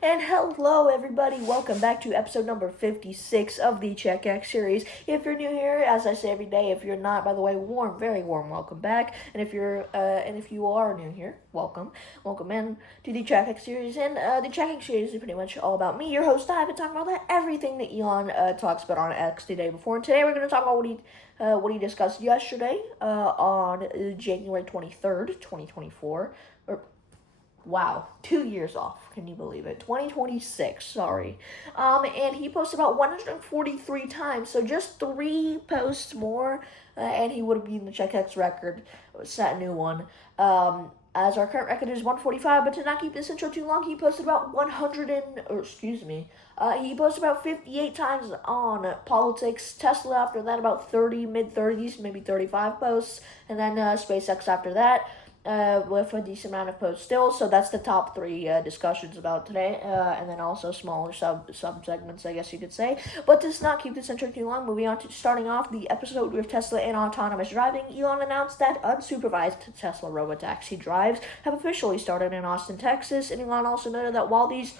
And hello, everybody. Welcome back to episode number 56 of the CheckX series. If you're new here, as I say every day, if you're not, by the way, very warm welcome back. And if you are new here, welcome in to the CheckX series. And the CheckX series is pretty much all about me, your host. I've been talking about everything that Elon talks about on X the day before. And today we're going to talk about what he discussed yesterday on January 23rd, 2024. Wow, 2 years off. Can you believe it? 2026, sorry. And he posted about 143 times, so just 3 posts more, and he would have beaten the CheckX record, set a new one. As our current record is 145, but to not keep this intro too long, he posted about he posted about 58 times on politics. Tesla after that, about 30, mid-30s, maybe 35 posts, and then SpaceX after that with a decent amount of posts still. So that's the top three discussions about today, and then also smaller sub segments, I guess you could say. But to not keep this intro too long, moving on to starting off the episode with Tesla and autonomous driving. Elon announced that unsupervised Tesla robotaxi drives have officially started in Austin, Texas, and Elon also noted that while these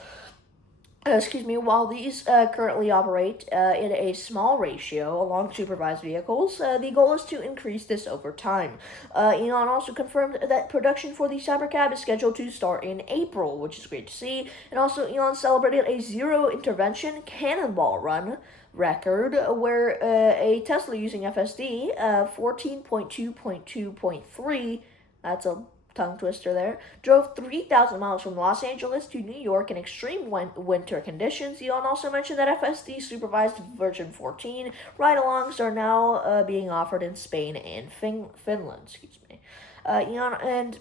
currently operate in a small ratio along supervised vehicles, the goal is to increase this over time. Elon also confirmed that production for the Cybercab is scheduled to start in April, which is great to see. And also, Elon celebrated a zero-intervention cannonball run record where a Tesla using FSD 14.2.2.3, that's a tongue twister there, drove 3,000 miles from Los Angeles to New York in extreme winter conditions. Elon also mentioned that FSD supervised version 14 ride-alongs are now being offered in Spain and Finland. Elon and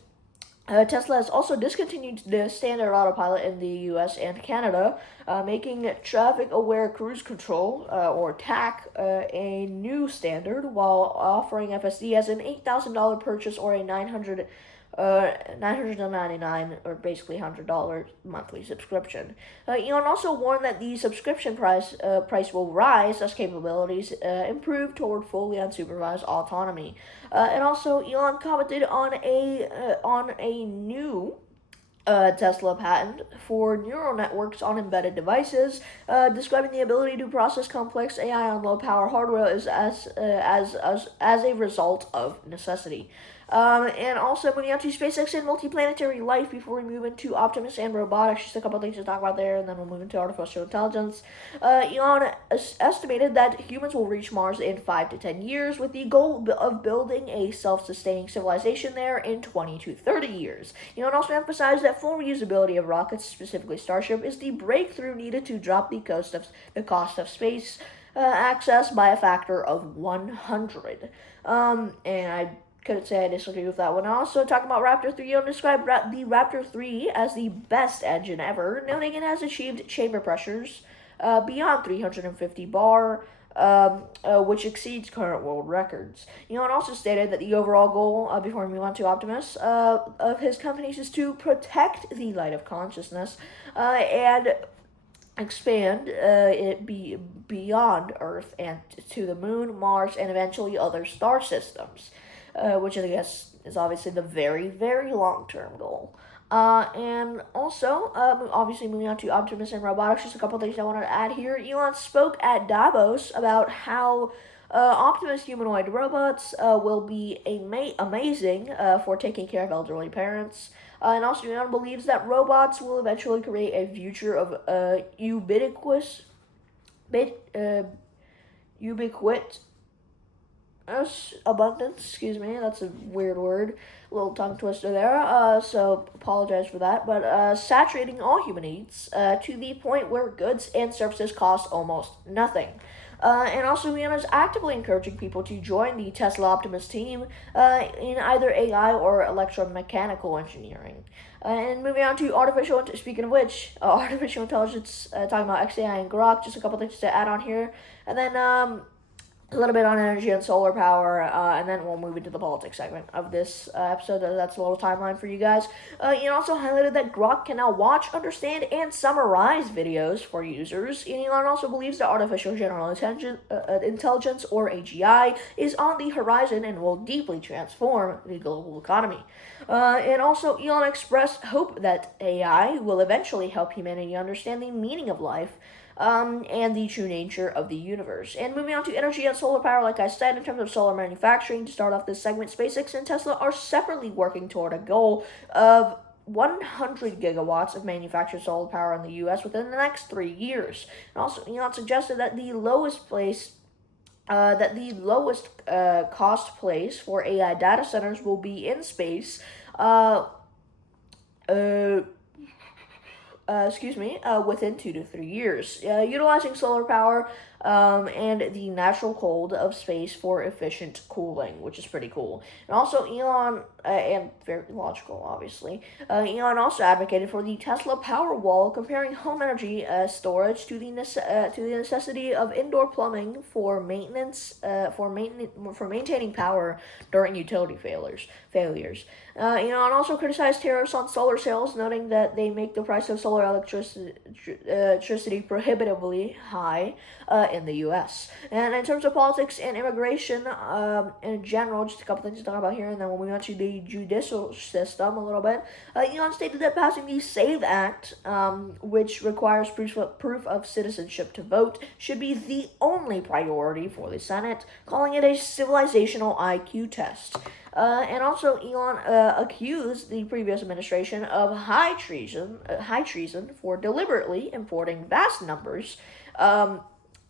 Tesla has also discontinued the standard autopilot in the US and Canada, making traffic-aware cruise control, or TAC, a new standard, while offering FSD as an $8,000 purchase or a $999 or basically $100 monthly subscription. Elon also warned that the subscription price will rise as capabilities improve toward fully unsupervised autonomy. And also, Elon commented on a new Tesla patent for neural networks on embedded devices, describing the ability to process complex AI on low power hardware as a result of necessity. And also moving on to SpaceX and multiplanetary life before we move into Optimus and robotics. Just a couple things to talk about there, and then we'll move into artificial intelligence. Elon estimated that humans will reach Mars in 5 to 10 years, with the goal of building a self-sustaining civilization there in 20 to 30 years. Elon also emphasized that full reusability of rockets, specifically Starship, is the breakthrough needed to drop the cost of space access by a factor of 100. And I couldn't say I disagree with that one. Also, talking about Raptor 3, Elon described the Raptor 3 as the best engine ever, noting it has achieved chamber pressures beyond 350 bar, which exceeds current world records. Elon also stated that the overall goal, before we move on to Optimus, of his companies is to protect the light of consciousness and expand it beyond Earth and to the Moon, Mars, and eventually other star systems. Which I guess is obviously the very long-term goal. And also, obviously moving on to Optimus and robotics, just a couple things I wanted to add here. Elon spoke at Davos about how Optimus humanoid robots will be amazing for taking care of elderly parents. And also, Elon believes that robots will eventually create a future of ubiquitous abundance, that's a weird word, a little tongue twister there, so apologize for that, but saturating all human needs to the point where goods and services cost almost nothing. And also, Elon is actively encouraging people to join the Tesla Optimus team in either AI or electromechanical engineering. And moving on to speaking of which, artificial intelligence, talking about XAI and Grok, just a couple things to add on here. And then, a little bit on energy and solar power, and then we'll move into the politics segment of this episode. That's a little timeline for you guys. Ian also highlighted that Grok can now watch, understand, and summarize videos for users. Elon also believes that artificial general intelligence, or AGI, is on the horizon and will deeply transform the global economy. And also, Elon expressed hope that AI will eventually help humanity understand the meaning of life, and the true nature of the universe. And moving on to energy and solar power, like I said, in terms of solar manufacturing, to start off this segment, SpaceX and Tesla are separately working toward a goal of 100 gigawatts of manufactured solar power in the U.S. within the next 3 years. And also, Elon suggested that the lowest cost place for AI data centers will be in space. Within 2 to 3 years, utilizing solar power and the natural cold of space for efficient cooling, which is pretty cool. And also, Elon, and very logical, obviously, Elon also advocated for the Tesla Powerwall, comparing home energy storage to the necessity of indoor plumbing for maintaining power during utility failures. Elon also criticized tariffs on solar cells, noting that they make the price of solar electricity prohibitively high in the U.S. And in terms of politics and immigration in general, just a couple things to talk about here, and then we'll move on to the judicial system a little bit. Elon stated that passing the SAVE Act, which requires proof of citizenship to vote, should be the only priority for the Senate, calling it a civilizational IQ test. And also, Elon accused the previous administration of high treason for deliberately importing vast numbers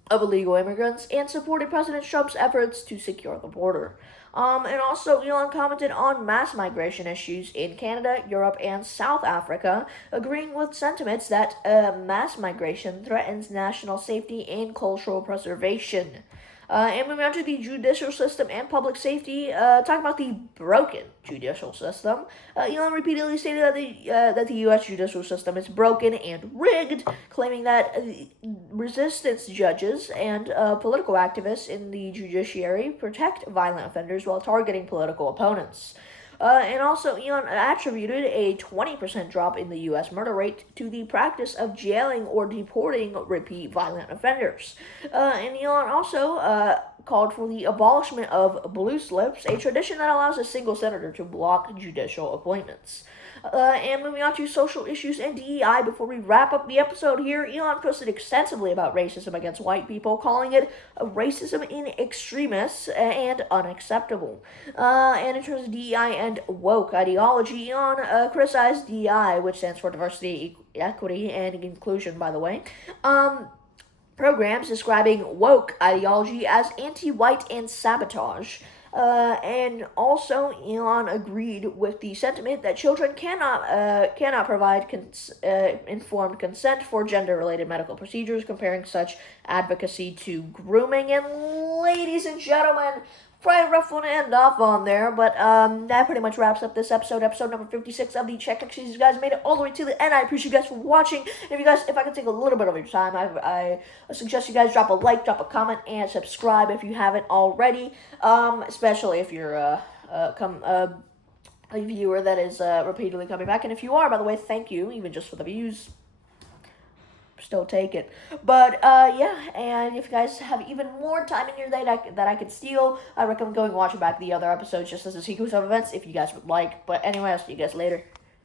of illegal immigrants, and supported President Trump's efforts to secure the border. And also, Elon commented on mass migration issues in Canada, Europe, and South Africa, agreeing with sentiments that mass migration threatens national safety and cultural preservation. And moving on to the judicial system and public safety, talking about the broken judicial system, Elon repeatedly stated that the U.S. judicial system is broken and rigged, claiming that resistance judges and political activists in the judiciary protect violent offenders while targeting political opponents. And also, Elon attributed a 20% drop in the U.S. murder rate to the practice of jailing or deporting repeat violent offenders. And Elon also called for the abolishment of blue slips, a tradition that allows a single senator to block judicial appointments. And moving on to social issues and DEI, before we wrap up the episode here, Elon posted extensively about racism against white people, calling it racism in extremis and unacceptable. And in terms of DEI and woke ideology, Elon criticized DEI, which stands for diversity, equity, and inclusion, by the way. Programs describing woke ideology as anti-white and sabotage. And also, Elon agreed with the sentiment that children cannot provide informed consent for gender-related medical procedures, comparing such advocacy to grooming. And ladies and gentlemen, probably a rough one to end off on there, but that pretty much wraps up this episode number 56 of the CheckX series. You guys made it all the way to the end. I appreciate you guys for watching. And if I could take a little bit of your time, I suggest you guys drop a like, drop a comment, and subscribe if you haven't already. Especially if you're a viewer that is repeatedly coming back. And if you are, by the way, thank you, even just for the views. Still take it. But yeah, and if you guys have even more time in your day that I could steal, I recommend going watching back the other episodes just as a sequence of events if you guys would like. But anyway, I'll see you guys later.